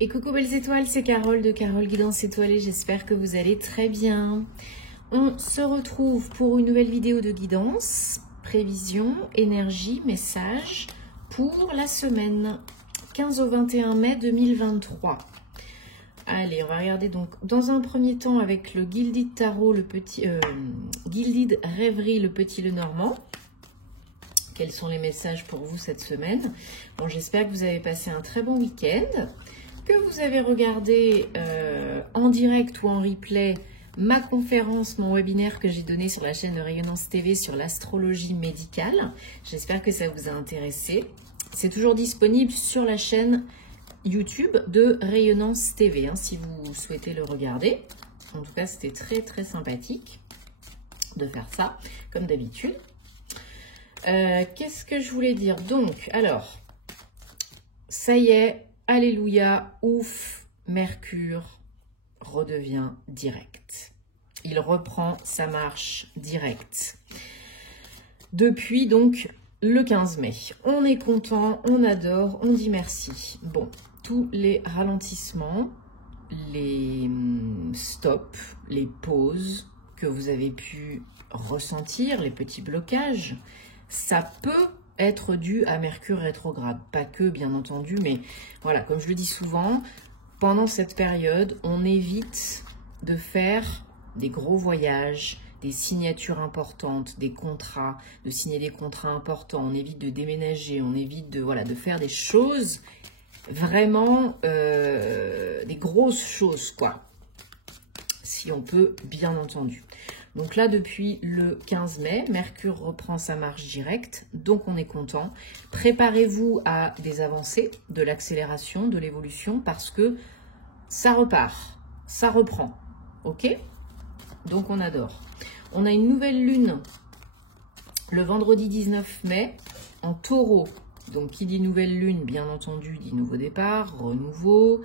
Et coucou belles étoiles, c'est Carole de Carole Guidance Étoilée, j'espère que vous allez très bien. On se retrouve pour une nouvelle vidéo de guidance, prévision, énergie, message pour la semaine 15 au 21 mai 2023. Allez, on va regarder donc dans un premier temps avec le Gilded Tarot, le petit Gilded Rêverie, le petit Lenormand. Quels sont les messages pour vous cette semaine? Bon, j'espère que vous avez passé un très bon week-end, que vous avez regardé en direct ou en replay ma conférence, mon webinaire que j'ai donné sur la chaîne de Rayonnance TV sur l'astrologie médicale. J'espère que ça vous a intéressé. C'est toujours disponible sur la chaîne YouTube de Rayonnance TV, hein, si vous souhaitez le regarder. En tout cas, c'était très très sympathique de faire ça, comme d'habitude. Qu'est-ce que je voulais dire? Donc, alors, ça y est, alléluia, ouf, Mercure redevient direct. Il reprend sa marche directe. Depuis donc le 15 mai. On est content, on adore, on dit merci. Bon, tous les ralentissements, les stops, les pauses que vous avez pu ressentir, les petits blocages, ça peut être dû à Mercure rétrograde. Pas que, bien entendu, mais voilà, comme je le dis souvent, pendant cette période, on évite de faire des gros voyages, des signatures importantes, des contrats, de signer des contrats importants. On évite de déménager, on évite de, voilà, de faire des choses vraiment, des grosses choses, quoi. Si on peut, bien entendu. Donc là, depuis le 15 mai, Mercure reprend sa marche directe, donc on est content. Préparez-vous à des avancées, de l'accélération, de l'évolution, parce que ça repart, ça reprend, ok? Donc on adore. On a une nouvelle lune le vendredi 19 mai en Taureau. Donc qui dit nouvelle lune, bien entendu, dit nouveau départ, renouveau,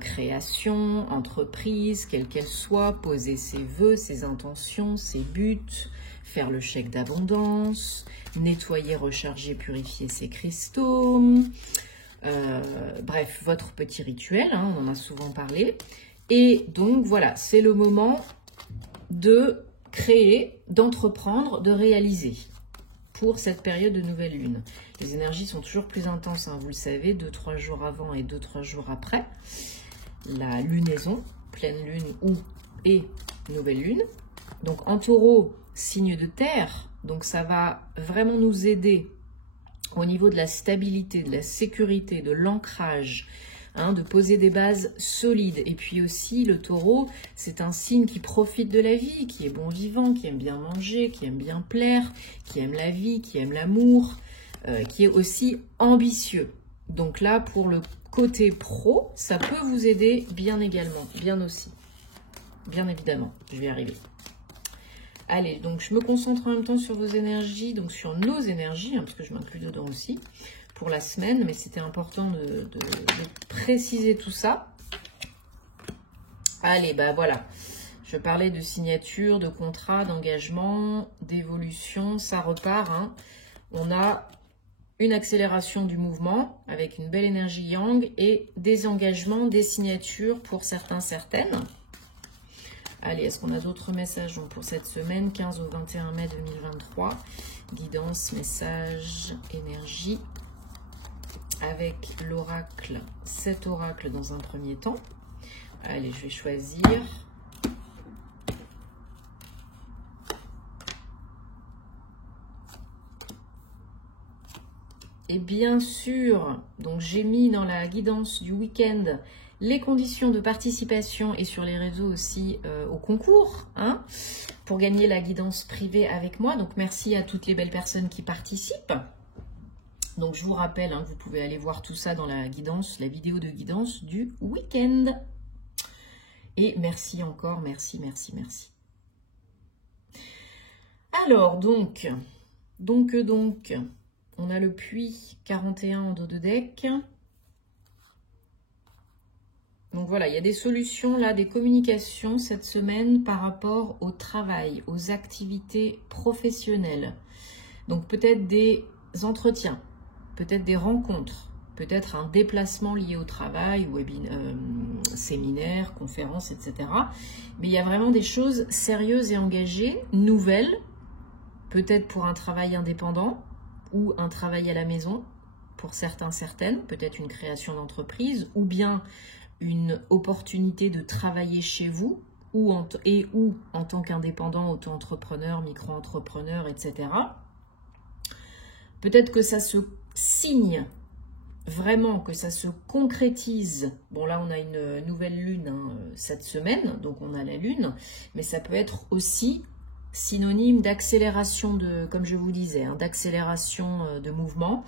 création, entreprise, quelle qu'elle soit, poser ses vœux, ses intentions, ses buts, faire le chèque d'abondance, nettoyer, recharger, purifier ses cristaux, bref, votre petit rituel, hein, on en a souvent parlé. Et donc voilà, c'est le moment de créer, d'entreprendre, de réaliser pour cette période de nouvelle lune. Les énergies sont toujours plus intenses, hein, vous le savez, 2-3 jours avant et 2-3 jours après la lunaison, pleine lune et nouvelle lune. Donc en Taureau, signe de terre, donc ça va vraiment nous aider au niveau de la stabilité, de la sécurité, de l'ancrage, hein, de poser des bases solides. Et puis aussi, le Taureau, c'est un signe qui profite de la vie, qui est bon vivant, qui aime bien manger, qui aime bien plaire, qui aime la vie, qui aime l'amour, qui est aussi ambitieux. Donc là, pour le côté pro, ça peut vous aider bien également, bien aussi. Bien évidemment, je vais y arriver. Allez, donc je me concentre en même temps sur vos énergies, donc sur nos énergies, hein, parce que je m'inclus dedans aussi, pour la semaine, mais c'était important de préciser tout ça. Allez, bah voilà, je parlais de signature, de contrat, d'engagement, d'évolution, ça repart, hein. On a une accélération du mouvement avec une belle énergie yang et des engagements, des signatures pour certains, certaines. Allez, est-ce qu'on a d'autres messages donc, pour cette semaine, 15 au 21 mai 2023? Guidance, message, énergie, avec l'oracle, cet oracle dans un premier temps. Allez, je vais choisir. Et bien sûr, donc j'ai mis dans la guidance du week-end les conditions de participation et sur les réseaux aussi au concours, hein, pour gagner la guidance privée avec moi. Donc merci à toutes les belles personnes qui participent. Donc je vous rappelle, hein, que vous pouvez aller voir tout ça dans la guidance, la vidéo de guidance du week-end. Et merci encore, merci, merci, merci. Alors donc, on a le puits 41 en dos de deck. Donc voilà, il y a des solutions là, des communications cette semaine par rapport au travail, aux activités professionnelles. Donc peut-être des entretiens, peut-être des rencontres, peut-être un déplacement lié au travail, séminaire, conférence, etc. Mais il y a vraiment des choses sérieuses et engagées, nouvelles, peut-être pour un travail indépendant ou un travail à la maison, pour certains, certaines, peut-être une création d'entreprise, ou bien une opportunité de travailler chez vous, ou en tant qu'indépendant, auto-entrepreneur, micro-entrepreneur, etc. Peut-être que ça se signe vraiment, que ça se concrétise. Bon, là, on a une nouvelle lune cette semaine, donc on a la lune, mais ça peut être aussi synonyme d'accélération comme je vous disais, d'accélération de mouvement,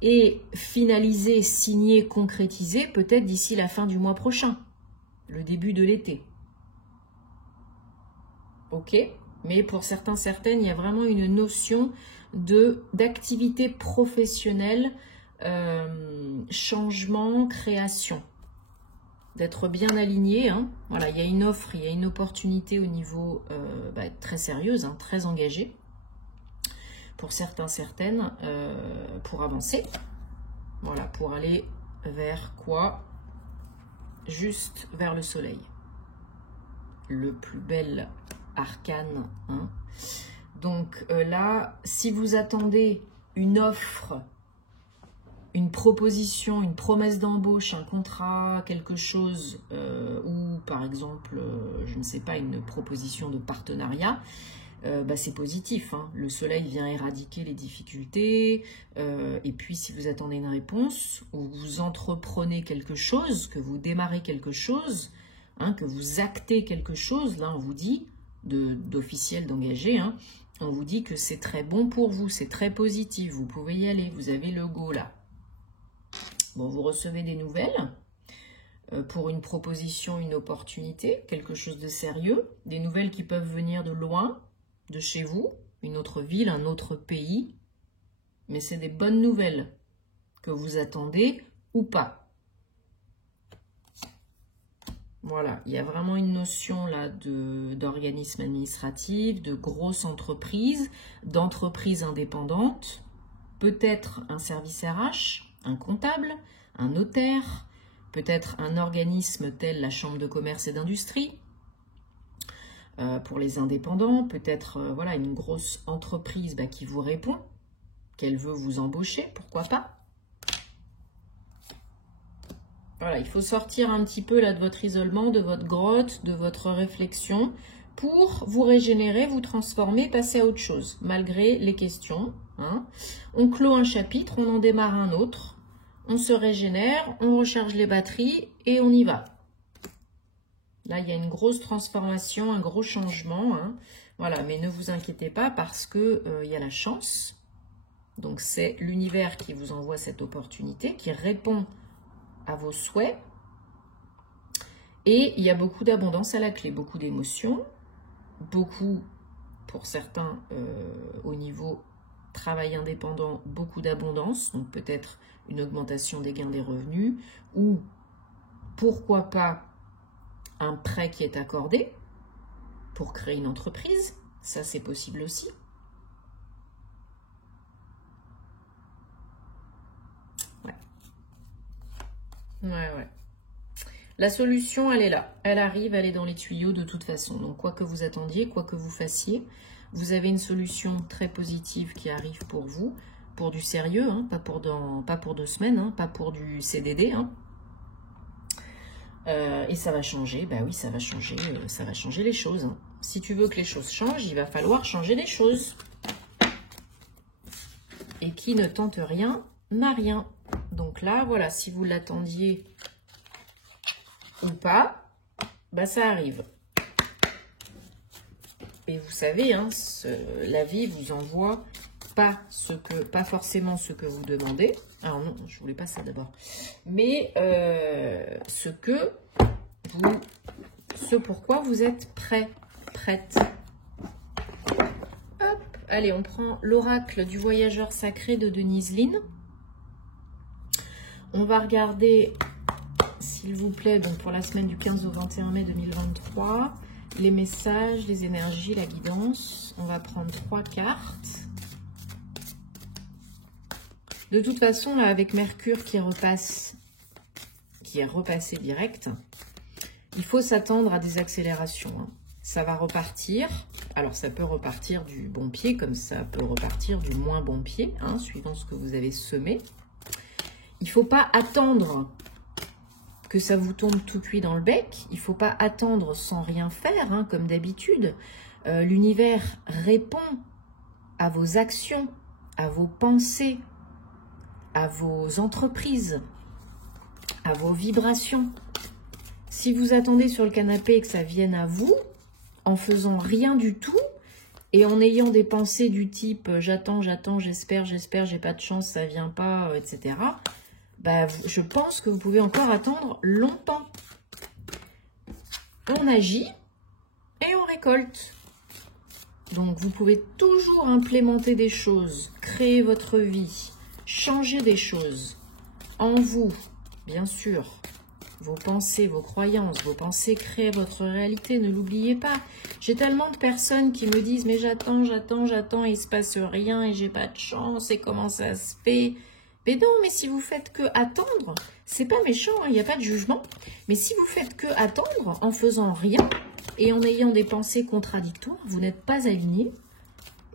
et finalisé, signé, concrétisé, peut-être d'ici la fin du mois prochain, le début de l'été. Ok, mais pour certains, certaines, il y a vraiment une notion d'activité professionnelle, changement, création, d'être bien aligné. Voilà, il y a une offre, il y a une opportunité au niveau très sérieuse, très engagée, pour certains, certaines, pour avancer. Voilà, pour aller vers quoi? Juste vers le soleil. Le plus bel arcane. Donc là, si vous attendez une offre, une proposition, une promesse d'embauche, un contrat, quelque chose, ou par exemple, je ne sais pas, une proposition de partenariat, c'est positif. Le soleil vient éradiquer les difficultés. Et puis, si vous attendez une réponse, ou vous entreprenez quelque chose, que vous démarrez quelque chose, que vous actez quelque chose, là, on vous dit, d'officiel, d'engagé, on vous dit que c'est très bon pour vous, c'est très positif, vous pouvez y aller, vous avez le go là. Bon, vous recevez des nouvelles pour une proposition, une opportunité, quelque chose de sérieux, des nouvelles qui peuvent venir de loin, de chez vous, une autre ville, un autre pays, mais c'est des bonnes nouvelles que vous attendez ou pas. Voilà, il y a vraiment une notion là d'organisme administratif, de grosse entreprise, d'entreprise indépendante, peut-être un service RH, un comptable, un notaire, peut-être un organisme tel la Chambre de commerce et d'industrie, pour les indépendants, peut-être voilà, une grosse entreprise qui vous répond, qu'elle veut vous embaucher, pourquoi pas. Voilà, il faut sortir un petit peu là de votre isolement, de votre grotte, de votre réflexion, pour vous régénérer, vous transformer, passer à autre chose, malgré les questions. On clôt un chapitre, on en démarre un autre, on se régénère, on recharge les batteries et on y va. Là, il y a une grosse transformation, un gros changement. Voilà, mais ne vous inquiétez pas parce que il y a la chance. Donc, c'est l'univers qui vous envoie cette opportunité, qui répond à vos souhaits. Et il y a beaucoup d'abondance à la clé, beaucoup d'émotions, beaucoup, pour certains, au niveau travail indépendant, beaucoup d'abondance, donc peut-être une augmentation des gains des revenus, ou pourquoi pas un prêt qui est accordé pour créer une entreprise, ça c'est possible aussi. Ouais. La solution, elle est là. Elle arrive, elle est dans les tuyaux de toute façon. Donc, quoi que vous attendiez, quoi que vous fassiez, vous avez une solution très positive qui arrive pour vous, pour du sérieux, pas pour 2 semaines, pas pour du CDD. Et ça va changer, oui, ça va changer les choses. Si tu veux que les choses changent, il va falloir changer les choses. Et qui ne tente rien, n'a rien. Donc là, voilà, si vous l'attendiez ou pas, ça arrive. Et vous savez, la vie vous envoie pas forcément ce que vous demandez. Alors non, je voulais pas ça d'abord. Mais ce pourquoi vous êtes prête. Hop, allez, on prend l'oracle du voyageur sacré de Denise Linn. On va regarder, s'il vous plaît, donc pour la semaine du 15 au 21 mai 2023, les messages, les énergies, la guidance. On va prendre 3 cartes. De toute façon, là, avec Mercure qui repasse, qui est repassé direct, il faut s'attendre à des accélérations. Hein. Ça va repartir. Alors, ça peut repartir du bon pied, comme ça peut repartir du moins bon pied, hein, suivant ce que vous avez semé. Il ne faut pas attendre que ça vous tombe tout cuit dans le bec. Il ne faut pas attendre sans rien faire, hein, comme d'habitude. L'univers répond à vos actions, à vos pensées, à vos entreprises, à vos vibrations. Si vous attendez sur le canapé et que ça vienne à vous, en faisant rien du tout, et en ayant des pensées du type « j'attends, j'attends, j'espère, j'ai pas de chance, ça vient pas, etc. » bah, je pense que vous pouvez encore attendre longtemps. On agit et on récolte. Donc, vous pouvez toujours implémenter des choses, créer votre vie, changer des choses en vous, bien sûr. Vos pensées, vos croyances, vos pensées créent votre réalité, ne l'oubliez pas. J'ai tellement de personnes qui me disent « mais j'attends, il ne se passe rien et j'ai pas de chance et comment ça se fait ?» Mais non, mais si vous faites que attendre, c'est pas méchant, il n'y a pas de jugement. Mais si vous faites que attendre en faisant rien et en ayant des pensées contradictoires, vous n'êtes pas aligné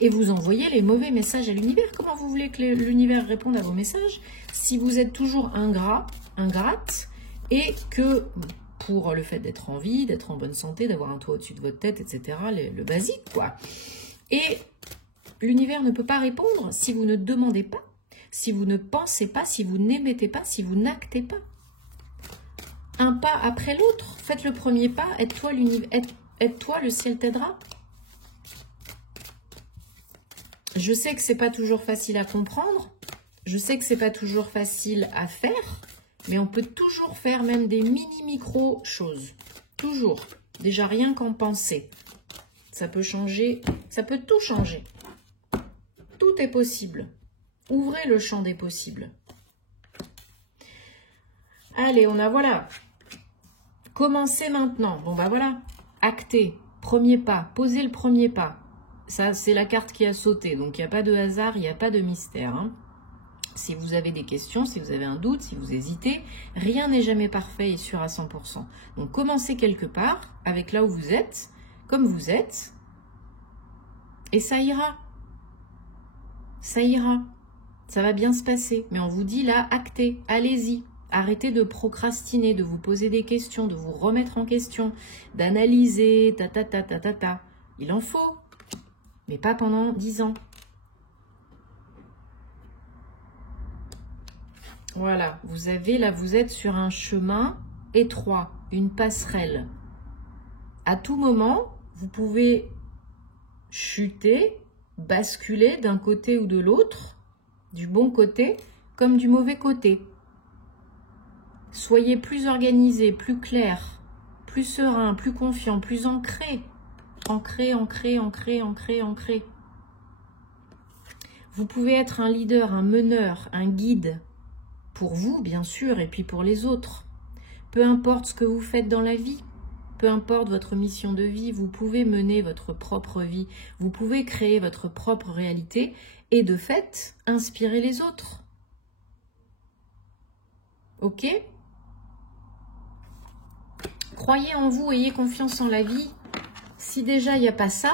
et vous envoyez les mauvais messages à l'univers. Comment vous voulez que l'univers réponde à vos messages si vous êtes toujours ingrat, ingrate et que pour le fait d'être en vie, d'être en bonne santé, d'avoir un toit au-dessus de votre tête, etc., le basique, quoi. Et l'univers ne peut pas répondre si vous ne demandez pas, si vous ne pensez pas, si vous n'émettez pas, si vous n'actez pas. Un pas après l'autre. Faites le premier pas, aide-toi, le ciel t'aidera. Je sais que c'est pas toujours facile à comprendre, je sais que c'est pas toujours facile à faire, mais on peut toujours faire même des mini-micro choses. Toujours. Déjà rien qu'en penser. Ça peut changer, ça peut tout changer. Tout est possible. Ouvrez le champ des possibles. Allez, on a voilà. Commencez maintenant. Bon, bah voilà. Actez. Premier pas. Posez le premier pas. Ça, c'est la carte qui a sauté. Donc, il n'y a pas de hasard, il n'y a pas de mystère. Hein. Si vous avez des questions, si vous avez un doute, si vous hésitez, rien n'est jamais parfait et sûr à 100%. Donc, commencez quelque part, avec là où vous êtes, comme vous êtes, et ça ira. Ça ira. Ça va bien se passer. Mais on vous dit là, actez, allez-y. Arrêtez de procrastiner, de vous poser des questions, de vous remettre en question, d'analyser, ta. Il en faut, mais pas pendant 10 ans. Voilà, vous avez là, vous êtes sur un chemin étroit, une passerelle. À tout moment, vous pouvez chuter, basculer d'un côté ou de l'autre, du bon côté comme du mauvais côté. Soyez plus organisé, plus clair, plus serein, plus confiant, plus ancré. Ancré. Vous pouvez être un leader, un meneur, un guide. Pour vous, bien sûr, et puis pour les autres. Peu importe ce que vous faites dans la vie, peu importe votre mission de vie, vous pouvez mener votre propre vie. Vous pouvez créer votre propre réalité et de fait, inspirer les autres. Ok ? Croyez en vous, ayez confiance en la vie. Si déjà il n'y a pas ça,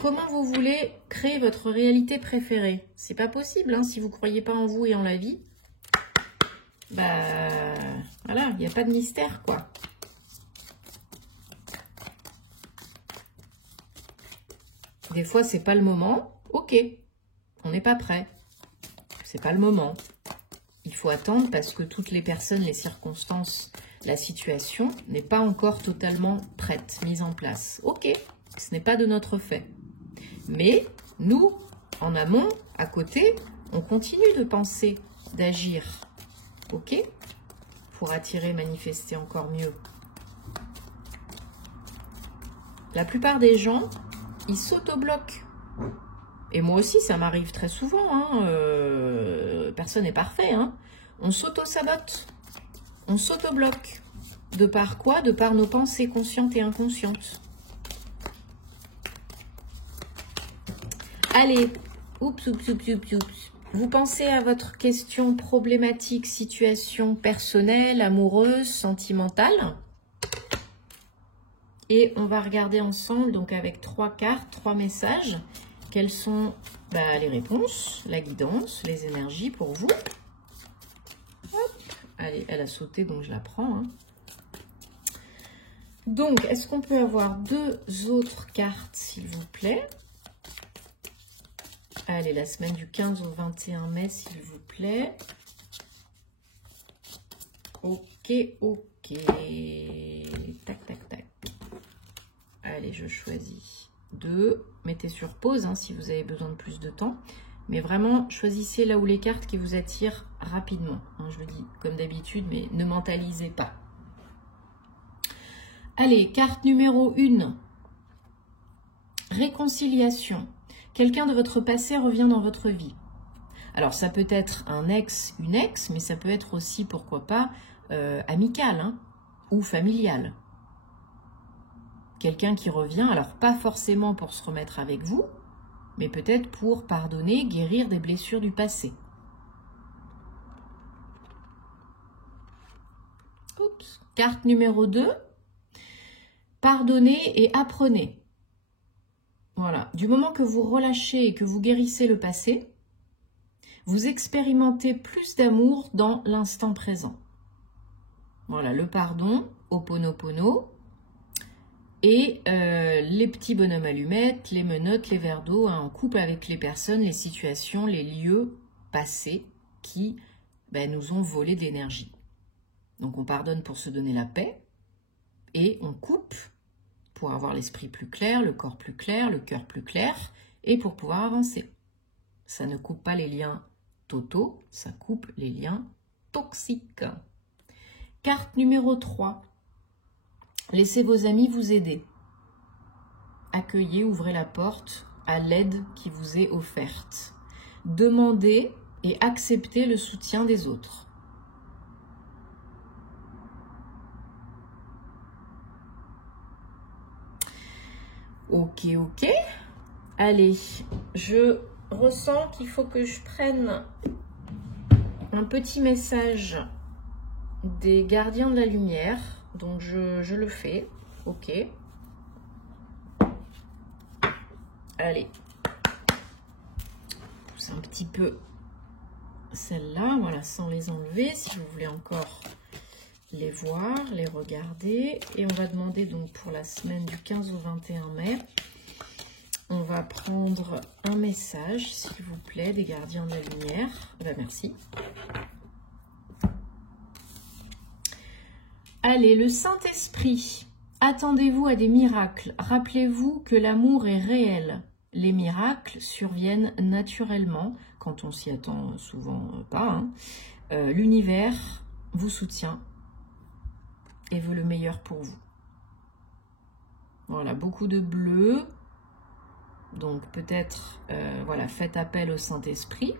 comment vous voulez créer votre réalité préférée? C'est pas possible, hein, si vous ne croyez pas en vous et en la vie. Bah, voilà, il n'y a pas de mystère, quoi. Des fois, c'est pas le moment. Ok, on n'est pas prêt. C'est pas le moment. Il faut attendre parce que toutes les personnes, les circonstances, la situation n'est pas encore totalement prête, mise en place. Ok, ce n'est pas de notre fait. Mais nous, en amont, à côté, on continue de penser, d'agir. Ok? Pour attirer, manifester encore mieux. La plupart des gens, ils s'auto-bloquent. Et moi aussi, ça m'arrive très souvent. Hein, personne n'est parfait. Hein. On s'auto-sabote. On s'auto-bloque. De par quoi? De par nos pensées conscientes et inconscientes. Allez. Oups. Vous pensez à votre question problématique, situation personnelle, amoureuse, sentimentale. Et on va regarder ensemble, donc avec 3 cartes, 3 messages, quelles sont les réponses, la guidance, les énergies pour vous. Hop. Allez, elle a sauté, donc je la prends. Hein. Donc, est-ce qu'on peut avoir 2 autres cartes, s'il vous plaît? Allez, la semaine du 15 au 21 mai, s'il vous plaît. Ok, ok. Tac, tac, tac. Allez, je choisis 2. Mettez sur pause hein, si vous avez besoin de plus de temps. Mais vraiment, choisissez là où les cartes qui vous attirent rapidement. Hein, je le dis comme d'habitude, mais ne mentalisez pas. Allez, carte numéro 1. Réconciliation. Quelqu'un de votre passé revient dans votre vie. Alors, ça peut être un ex, une ex, mais ça peut être aussi, pourquoi pas, amical hein, ou familial. Quelqu'un qui revient, alors pas forcément pour se remettre avec vous, mais peut-être pour pardonner, guérir des blessures du passé. Oups. Carte numéro 2. Pardonnez et apprenez. Voilà. Du moment que vous relâchez et que vous guérissez le passé, vous expérimentez plus d'amour dans l'instant présent. Voilà, le pardon, Ho'oponopono, et les petits bonhommes allumettes, les menottes, les verres d'eau, hein, en couple avec les personnes, les situations, les lieux passés qui nous ont volé d'énergie. Donc on pardonne pour se donner la paix et on coupe pour avoir l'esprit plus clair, le corps plus clair, le cœur plus clair et pour pouvoir avancer. Ça ne coupe pas les liens totaux, ça coupe les liens toxiques. Carte numéro 3. Laissez vos amis vous aider. Accueillez, ouvrez la porte à l'aide qui vous est offerte. Demandez et acceptez le soutien des autres. Ok, ok. Allez, je ressens qu'il faut que je prenne un petit message des gardiens de la lumière. Donc, je le fais. Ok. Allez. Pousse un petit peu celle-là. Voilà, sans les enlever. Si vous voulez encore les voir, les regarder. Et on va demander donc pour la semaine du 15 au 21 mai. On va prendre un message, s'il vous plaît, des gardiens de la lumière. Merci. Allez, le Saint-Esprit, attendez-vous à des miracles. Rappelez-vous que l'amour est réel. Les miracles surviennent naturellement, quand on s'y attend souvent pas. Hein. L'univers vous soutient et veut le meilleur pour vous. Voilà, beaucoup de bleu. Donc peut-être, voilà, faites appel au Saint-Esprit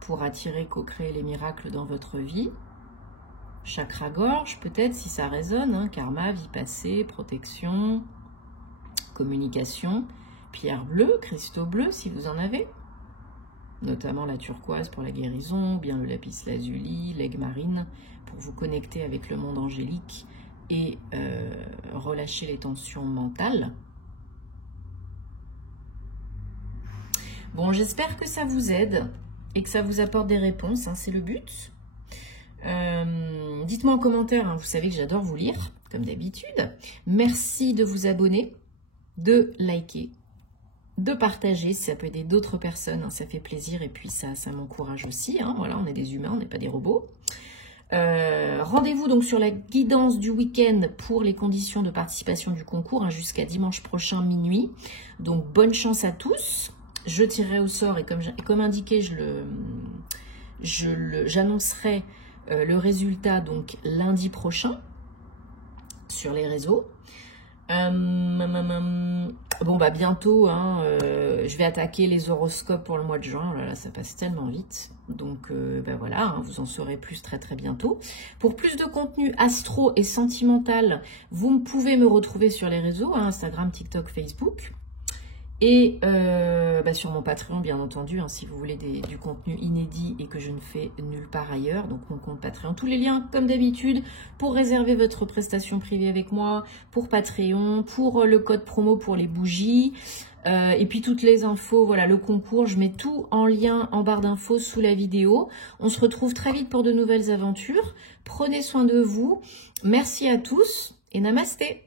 pour attirer, co-créer les miracles dans votre vie. Chakra gorge, peut-être, si ça résonne, hein, karma, vie passée, protection, communication. Pierre bleue, cristaux bleus, si vous en avez. Notamment la turquoise pour la guérison, bien le lapis lazuli, l'aigle marine, pour vous connecter avec le monde angélique et relâcher les tensions mentales. Bon, j'espère que ça vous aide et que ça vous apporte des réponses, hein, c'est le but. Dites-moi en commentaire, hein, vous savez que j'adore vous lire, comme d'habitude. Merci de vous abonner, de liker, de partager si ça peut aider d'autres personnes, hein, ça fait plaisir et puis ça m'encourage aussi. Hein, voilà, on est des humains, on n'est pas des robots. Rendez-vous donc sur la guidance du week-end pour les conditions de participation du concours, hein, jusqu'à dimanche prochain minuit. Donc bonne chance à tous. Je tirerai au sort et comme indiqué, j'annoncerai le résultat donc lundi prochain sur les réseaux. Bon bah bientôt, hein, je vais attaquer les horoscopes pour le mois de juin. Oh là là, ça passe tellement vite. Donc voilà, hein, vous en saurez plus très très bientôt. Pour plus de contenu astro et sentimental, vous pouvez me retrouver sur les réseaux, hein, Instagram, TikTok, Facebook. Et sur mon Patreon, bien entendu, hein, si vous voulez du contenu inédit et que je ne fais nulle part ailleurs. Donc mon compte Patreon, tous les liens comme d'habitude pour réserver votre prestation privée avec moi, pour Patreon, pour le code promo pour les bougies. Et puis toutes les infos, voilà, le concours, je mets tout en lien en barre d'infos sous la vidéo. On se retrouve très vite pour de nouvelles aventures. Prenez soin de vous. Merci à tous et namasté.